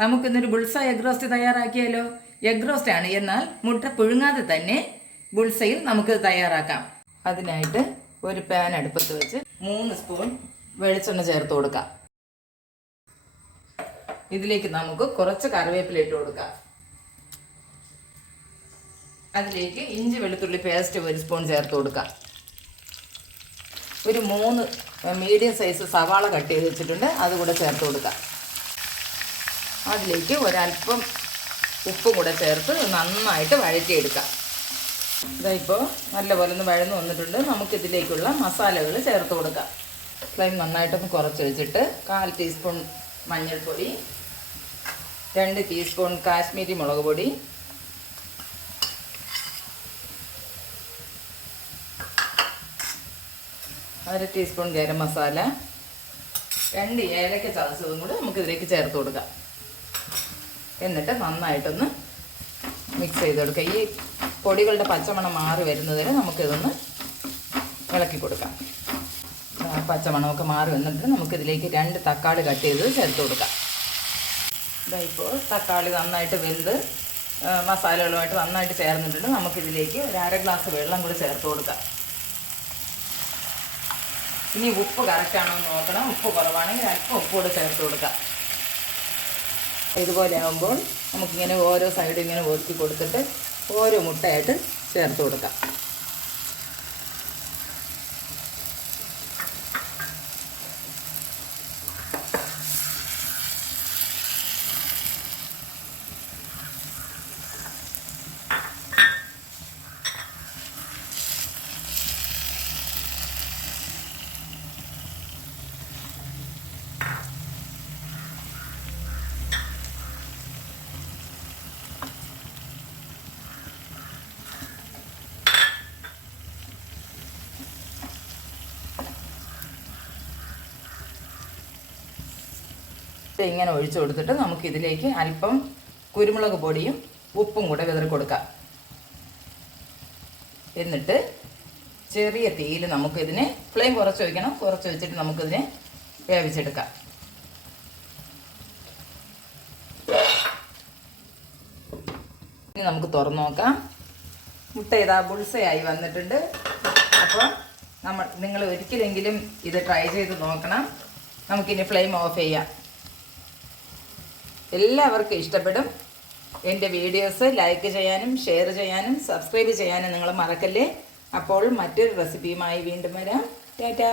നമുക്കിന്നൊരു ബുൾസ egg roast തയ്യാറാക്കിയാലോ? Egg roast ആണ്, എന്നാൽ മുട്ട പുഴുങ്ങാതെ തന്നെ ബുൾസയിൽ നമുക്ക് തയ്യാറാക്കാം. അതിനായിട്ട് ഒരു പാൻ അടുപ്പത്ത് വെച്ച് 3 സ്പൂൺ വെളിച്ചെണ്ണ ചേർത്ത് കൊടുക്കാം. ഇതിലേക്ക് നമുക്ക് കുറച്ച് കറിവേപ്പില ഇട്ട് കൊടുക്കാം. അതിലേക്ക് ഇഞ്ചി വെളുത്തുള്ളി പേസ്റ്റ് 1 സ്പൂൺ ചേർത്ത് കൊടുക്കാം. ഒരു 3 മീഡിയം സൈസ് സവാള കട്ട് ചെയ്ത് വെച്ചിട്ടുണ്ട്, അതുകൂടെ ചേർത്ത് കൊടുക്കാം. അതിലേക്ക് ഒരല്പം ഉപ്പും കൂടെ ചേർത്ത് നന്നായിട്ട് വഴറ്റിയെടുക്കാം. ഇതായിപ്പോൾ നല്ലപോലെ ഒന്ന് വഴന്ന് വന്നിട്ടുണ്ട്. നമുക്കിതിലേക്കുള്ള മസാലകൾ ചേർത്ത് കൊടുക്കാം. ഫ്ലെയിം നന്നായിട്ടൊന്ന് കുറച്ച് വെച്ചിട്ട് 1/4 ടീസ്പൂൺ മഞ്ഞൾപ്പൊടി, 2 ടീസ്പൂൺ കാശ്മീരി മുളക് പൊടി, 1/2 ടീസ്പൂൺ ഗരം മസാല, 2 ഏലക്ക ചതച്ചതും കൂടെ നമുക്കിതിലേക്ക് ചേർത്ത് കൊടുക്കാം. എന്നിട്ട് നന്നായിട്ടൊന്ന് മിക്സ് ചെയ്ത് കൊടുക്കുക. ഈ പൊടികളുടെ പച്ചമണം മാറി വരുന്നതിന് നമുക്കിതൊന്ന് ഇളക്കി കൊടുക്കാം. പച്ചമണമൊക്കെ മാറി വന്നിട്ട് നമുക്കിതിലേക്ക് 2 തക്കാളി കട്ട് ചെയ്ത് ചേർത്ത് കൊടുക്കാം. ഇതായിപ്പോൾ തക്കാളി നന്നായിട്ട് വെന്ത് മസാലകളുമായിട്ട് നന്നായിട്ട് ചേർന്നിട്ടുണ്ട്. നമുക്കിതിലേക്ക് ഒരു 1/2 ഗ്ലാസ് വെള്ളം കൂടി ചേർത്ത് കൊടുക്കാം. ഇനി ഉപ്പ് കറക്റ്റാണോ എന്ന് നോക്കണം. ഉപ്പ് കുറവാണെങ്കിൽ അല്പം ഉപ്പ് കൂടെ ചേർത്ത് കൊടുക്കാം. ഇതുപോലെ ആകുമ്പോൾ നമുക്കിങ്ങനെ ഓരോ സൈഡും ഇങ്ങനെ ഒതുക്കി കൊടുത്തിട്ട് ഓരോ മുട്ടയായിട്ട് ചേർത്ത് കൊടുക്കാം. ഇങ്ങനെ ഒഴിച്ചു കൊടുത്തിട്ട് നമുക്കിതിലേക്ക് അല്പം കുരുമുളക് പൊടിയും ഉപ്പും കൂടെ വിതറി കൊടുക്കാം. എന്നിട്ട് ചെറിയ തീയിൽ നമുക്കിതിനെ ഫ്ലെയിം കുറച്ച് വയ്ക്കണം. കുറച്ച് വെച്ചിട്ട് നമുക്കിതിനെ വേവിച്ചെടുക്കാം. ഇനി നമുക്ക് തുറന്നു നോക്കാം. മുട്ട ഇതാ ബുൾസയായി വന്നിട്ടുണ്ട്. അപ്പോൾ നിങ്ങൾ ഒരിക്കലെങ്കിലും ഇത് ട്രൈ ചെയ്ത് നോക്കണം. നമുക്കിനി ഫ്ലെയിം ഓഫ് ചെയ്യാം. എല്ലാവർക്കും ഇഷ്ടപ്പെടും. എൻ്റെ വീഡിയോസ് ലൈക്ക് ചെയ്യാനും ഷെയർ ചെയ്യാനും സബ്സ്ക്രൈബ് ചെയ്യാനും നിങ്ങൾ മറക്കല്ലേ. അപ്പോൾ മറ്റൊരു റെസിപ്പിയുമായി വീണ്ടും വരാം. ടാറ്റാ.